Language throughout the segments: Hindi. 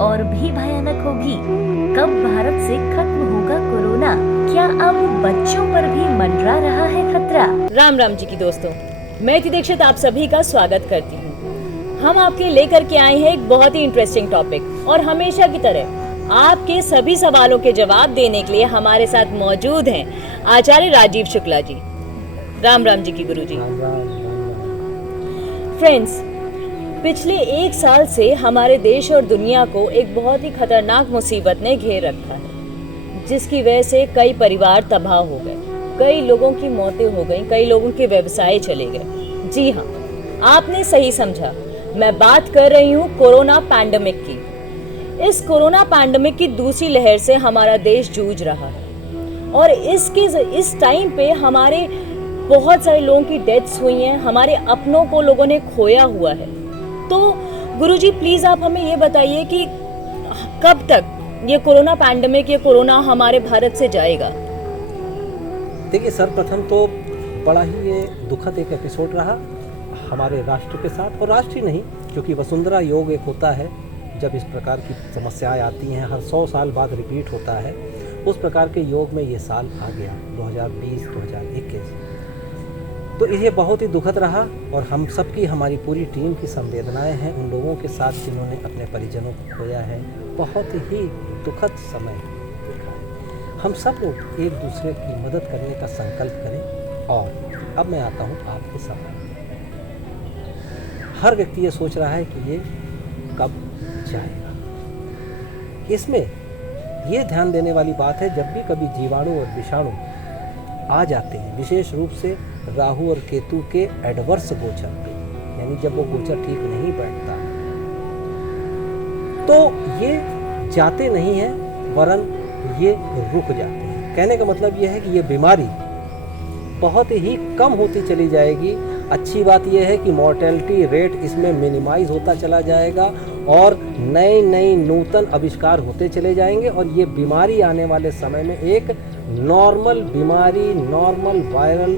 और भी भयानक होगी। कब भारत से खत्म होगा कोरोना? क्या अब बच्चों पर भी मंडरा रहा है खतरा? राम राम जी की दोस्तों, मैं इति दीक्षित आप सभी का स्वागत करती हूँ। हम आपके लेकर के आए हैं एक बहुत ही इंटरेस्टिंग टॉपिक और हमेशा की तरह आपके सभी सवालों के जवाब देने के लिए हमारे साथ मौजूद हैं आचार्य राजीव शुक्ला जी। राम राम जी की गुरु जी। फ्रेंड्स, पिछले एक साल से हमारे देश और दुनिया को एक बहुत ही खतरनाक मुसीबत ने घेर रखा है, जिसकी वजह से कई परिवार तबाह हो गए, कई लोगों की मौतें हो गई, कई लोगों के व्यवसाय चले गए। जी हाँ, आपने सही समझा, मैं बात कर रही हूँ कोरोना पैंडेमिक की। इस कोरोना पैंडेमिक की दूसरी लहर से हमारा देश जूझ रहा है और इस टाइम पे हमारे बहुत सारे लोगों की डेथ्स हुई हैं, हमारे अपनों को लोगों ने खोया हुआ है। तो गुरुजी प्लीज आप हमें ये बताइए कि कब तक ये कोरोना पैंडेमिक, ये कोरोना हमारे भारत से जाएगा? देखिए, सर्वप्रथम तो बड़ा ही ये दुखद एक एपिसोड रहा हमारे राष्ट्र के साथ, और राष्ट्र ही नहीं, क्योंकि वसुंधरा योग एक होता है जब इस प्रकार की समस्याएं आती हैं, हर 100 साल बाद रिपीट होता है। उस प्रकार के योग में ये साल आ गया 2020-2021। तो ये बहुत ही दुखद रहा और हम सबकी, हमारी पूरी टीम की संवेदनाएं हैं उन लोगों के साथ जिन्होंने अपने परिजनों को खोया है। बहुत ही दुखद समय देखा है। हम सब लोग एक दूसरे की मदद करने का संकल्प करें। और अब मैं आता हूँ आपके सवाल। हर व्यक्ति ये सोच रहा है कि ये कब जाएगा। इसमें ये ध्यान देने वाली बात है, जब भी कभी जीवाणु और विषाणु आ जाते हैं, विशेष रूप से राहु और केतु के एडवर्स गोचर पे, यानी जब वो गोचर ठीक नहीं बैठता, तो ये जाते नहीं हैं, वरन ये रुक जाते हैं। कहने का मतलब ये है कि ये बीमारी बहुत ही कम होती चली जाएगी। अच्छी बात यह है कि मॉर्टेलिटी रेट इसमें मिनिमाइज होता चला जाएगा और नए नए नूतन आविष्कार होते चले जाएंगे, और ये बीमारी आने वाले समय में एक नॉर्मल बीमारी, नॉर्मल वायरल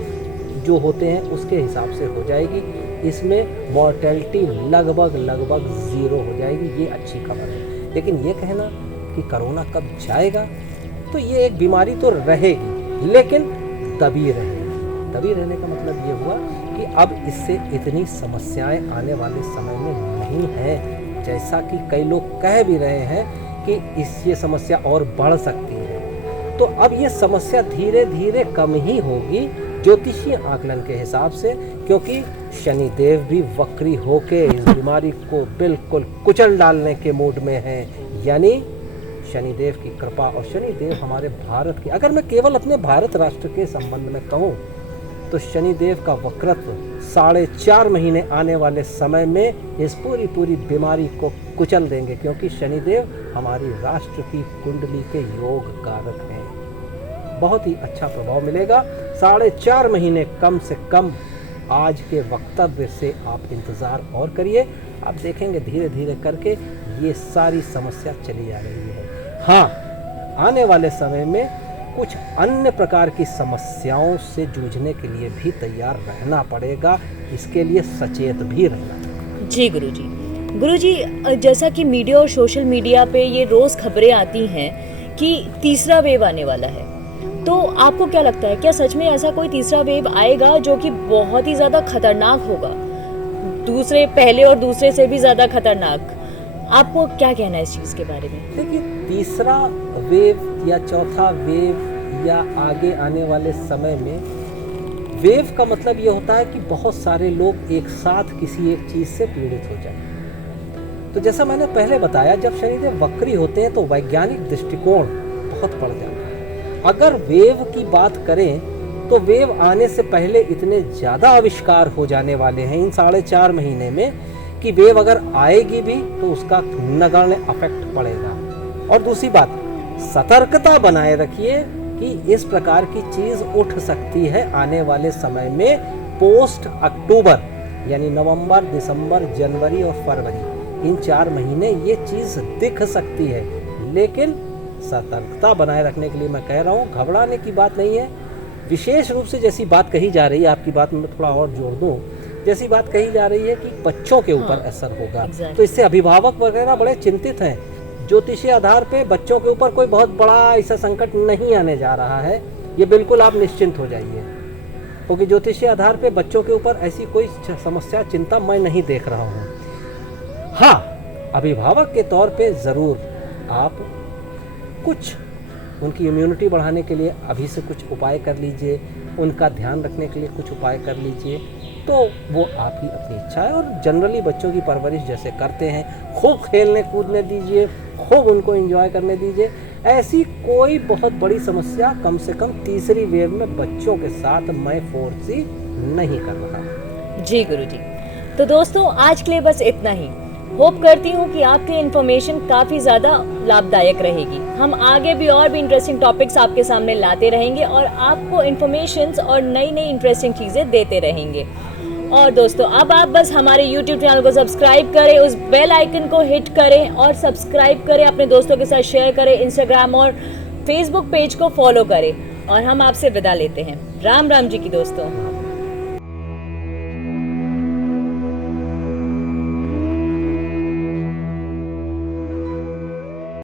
जो होते हैं उसके हिसाब से हो जाएगी। इसमें मॉर्टेलिटी लगभग 0 हो जाएगी। ये अच्छी खबर है। लेकिन ये कहना कि कोरोना कब जाएगा, तो ये एक बीमारी तो रहेगी, लेकिन दबी रहेगी। दबी रहने का मतलब ये हुआ कि अब इससे इतनी समस्याएं आने वाले समय में नहीं है, जैसा कि कई लोग कह भी रहे हैं कि ये समस्या और बढ़ सकती है। तो अब ये समस्या धीरे धीरे कम ही होगी ज्योतिषीय आकलन के हिसाब से, क्योंकि शनिदेव भी वक्री होके इस बीमारी को बिल्कुल कुचल डालने के मूड में है। यानी शनिदेव की कृपा, और शनिदेव हमारे भारत के, अगर मैं केवल अपने भारत राष्ट्र के संबंध में कहूँ तो शनिदेव का वक्रत्व 4.5 महीने आने वाले समय में इस पूरी बीमारी को कुचल देंगे, क्योंकि शनिदेव हमारी राष्ट्र की कुंडली के योग कारक हैं। बहुत ही अच्छा प्रभाव मिलेगा। 4.5 महीने कम से कम आज के वक्तव्य से आप इंतज़ार और करिए। आप देखेंगे धीरे धीरे करके ये सारी समस्या चली जा रही है। हाँ, आने वाले समय में कुछ अन्य प्रकार की समस्याओं से जूझने के लिए भी तैयार रहना पड़ेगा। इसके लिए सचेत भी रहना। जी गुरुजी, जैसा कि मीडिया और सोशल मीडिया पे ये रोज खबरें आती हैं कि तीसरा वेव आने वाला है, तो आपको क्या लगता है, क्या सच में ऐसा कोई तीसरा वेव आएगा जो कि बहुत ही ज्यादा खतरनाक होगा, पहले और दूसरे से भी ज्यादा खतरनाक? आपको क्या कहना है इस चीज के बारे में? देखिए, तीसरा वेव या चौथा वेव या आगे आने वाले समय में, वेव का मतलब ये होता है कि बहुत सारे लोग एक साथ किसी एक चीज से पीड़ित हो जाए। तो जैसा मैंने पहले बताया, जब शनिदेव वक्री होते हैं तो वैज्ञानिक दृष्टिकोण बहुत बढ़ जाता है। अगर वेव की बात करें तो वेव आने से पहले इतने ज़्यादा आविष्कार हो जाने वाले हैं इन 4.5 महीने में कि वेव अगर आएगी भी तो उसका नगण्य इफेक्ट पड़ेगा। और दूसरी बात, सतर्कता बनाए रखिए कि इस प्रकार की चीज़ उठ सकती है आने वाले समय में। पोस्ट अक्टूबर यानी नवंबर, दिसंबर, जनवरी और फरवरी, इन 4 महीने ये चीज़ दिख सकती है। लेकिन सतर्कता बनाए रखने के लिए मैं कह रहा हूँ, घबराने की बात नहीं है। विशेष रूप से जैसी बात कही जा रही है, आपकी बात में थोड़ा और जोड़ दूँ, जैसी बात कही जा रही है कि बच्चों के ऊपर असर होगा, तो इससे अभिभावक वगैरह बड़े चिंतित हैं। ज्योतिषीय आधार पे बच्चों के ऊपर कोई बहुत बड़ा ऐसा संकट नहीं आने जा रहा है, ये बिल्कुल आप निश्चिंत हो जाइए, क्योंकि ज्योतिषीय आधार पे बच्चों के ऊपर ऐसी कोई समस्या चिंता मैं नहीं देख रहा हूँ। हाँ, अभिभावक के तौर पे ज़रूर आप कुछ उनकी इम्यूनिटी बढ़ाने के लिए अभी से कुछ उपाय कर लीजिए, उनका ध्यान रखने के लिए कुछ उपाय कर लीजिए, तो वो आपकी अपनी इच्छा है। और जनरली बच्चों की परवरिश जैसे करते हैं, खूब खेलने कूदने दीजिए, खूब उनको एंजॉय करने दीजिए। ऐसी कोई बहुत बड़ी समस्या कम से कम तीसरी वेव में बच्चों के साथ मैं फोर्सी नहीं कर रहा। जी गुरुजी, तो दोस्तों आज के लिए बस इतना ही। होप करती हूँ कि आपकी इन्फॉर्मेशन काफ़ी ज़्यादा लाभदायक रहेगी। हम आगे भी और भी इंटरेस्टिंग टॉपिक्स आपके सामने लाते रहेंगे और आपको इन्फॉर्मेशंस और नई नई इंटरेस्टिंग चीज़ें देते रहेंगे। और दोस्तों अब आप बस हमारे YouTube चैनल को सब्सक्राइब करें, उस बेल आइकन को हिट करें और सब्सक्राइब करें, अपने दोस्तों के साथ शेयर करें, इंस्टाग्राम और फेसबुक पेज को फॉलो करें। और हम आपसे विदा लेते हैं। राम राम जी की दोस्तों।